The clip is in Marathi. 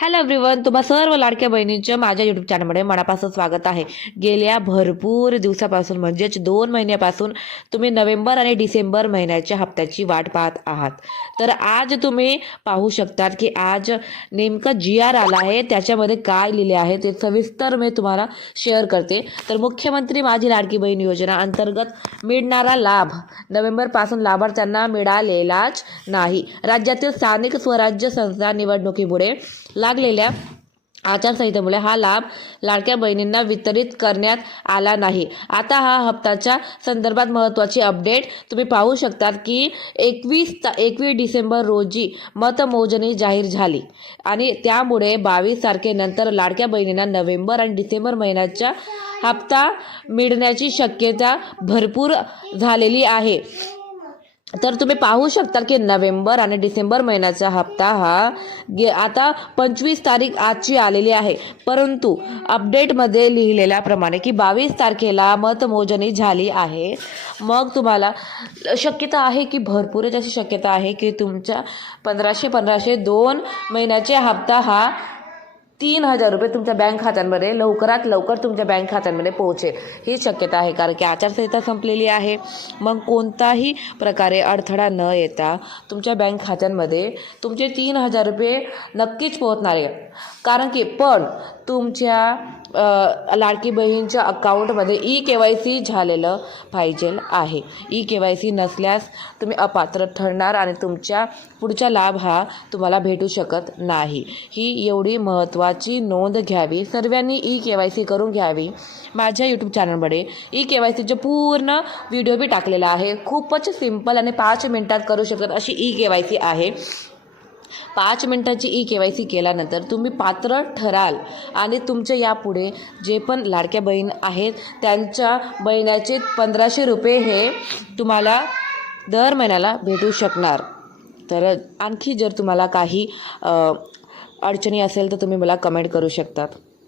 हॅलो एव्हरीवन, तुम्हा सर्व लाडक्या बहिणींच्या माझ्या यूट्यूब चॅनलमध्ये मनापासून स्वागत आहे। गेल्या भरपूर दिवसापासून म्हणजेच 2 महिन्यापासून तुम्ही नोव्हेंबर आणि डिसेंबर महिन्याच्या हप्त्याची वाट पाहत आहात। तर आज तुम्ही पाहू शकतात की आज नेमका GR आला आहे, त्याच्यामध्ये काय लिहिले आहे ते सविस्तर मी तुम्हाला शेअर करते। तर मुख्यमंत्री माझी लाडकी बहीण योजना अंतर्गत मिळणारा लाभ नोव्हेंबरपासून लाभार्थ्यांना मिळालेलाच नाही। राज्यातील स्थानिक स्वराज्य संस्था निवडणुकीमुळे लागलेल्या आचारसंहितेमुळे हा लाभ लाडक्या बहिणींना वितरित करण्यात आला नाही। आता हा हप्त्याच्या संदर्भात महत्त्वाची अपडेट तुम्ही पाहू शकतात की 21 डिसेंबर रोजी मतमोजणी जाहीर झाली आणि त्यामुळे 22 तारखेनंतर लाडक्या बहिणींना नोव्हेंबर आणि डिसेंबर महिन्याचा हप्ता मिळण्याची शक्यता भरपूर झालेली आहे। तर तुम्ही पाहू शकता की नोव्हेंबर आणि डिसेंबर महिन्याचा हप्ता हा आता 25 तारीख आजची आलेली आहे, परंतु अपडेटमध्ये लिहिलेल्याप्रमाणे की 22 तारखेला मतमोजणी झाली आहे। मग तुम्हाला शक्यता आहे की भरपूरच अशी शक्यता आहे की तुमच्या 1500 2 महिन्याचे हप्ता हा 3000 रुपये तुमच्या बँक खात्यांमध्ये लवकरात लवकर तुमच्या बँक खात्यांमध्ये पोहोचेल ही शक्यता आहे, कारण की आचारसंहिता संपलेली आहे। मग कोणताही प्रकारे अडथळा न येता तुमच्या बँक खात्यांमध्ये तुमचे 3000 रुपये नक्कीच पोहोचणार आहे। कारण की पण तुमच्या लाडकी बहीणच्या अकाउंटमध्ये EKYC झालेलं पाहिजे आहे। EKYC नसल्यास तुम्ही अपात्र ठरणार आणि तुमच्या पुढचा लाभ हा तुम्हाला भेटू शकत नाही। ही एवढी महत्त्वाची नोंद घ्यावी, सर्वांनी EKYC करून घ्यावी। माझ्या यूट्यूब चॅनलमध्ये EKYCचे पूर्ण व्हिडिओ बी टाकलेला आहे, खूपच सिंपल आणि 5 मिनिटात करू शकतात अशी EKYC आहे। 5 मिनिटाची EKYC केल्यानंतर तुम्ही पात्र ठराल आणि तुमचे यापुढे जे पण लाडक्या बहीण आहेत त्यांच्या महिन्याचे 1500 रुपये हे तुम्हाला दर महिन्याला भेटू शकणार। तर आणखी जर तुम्हाला काही अडचणी असेल तर तुम्ही मला कमेंट करू शकतात।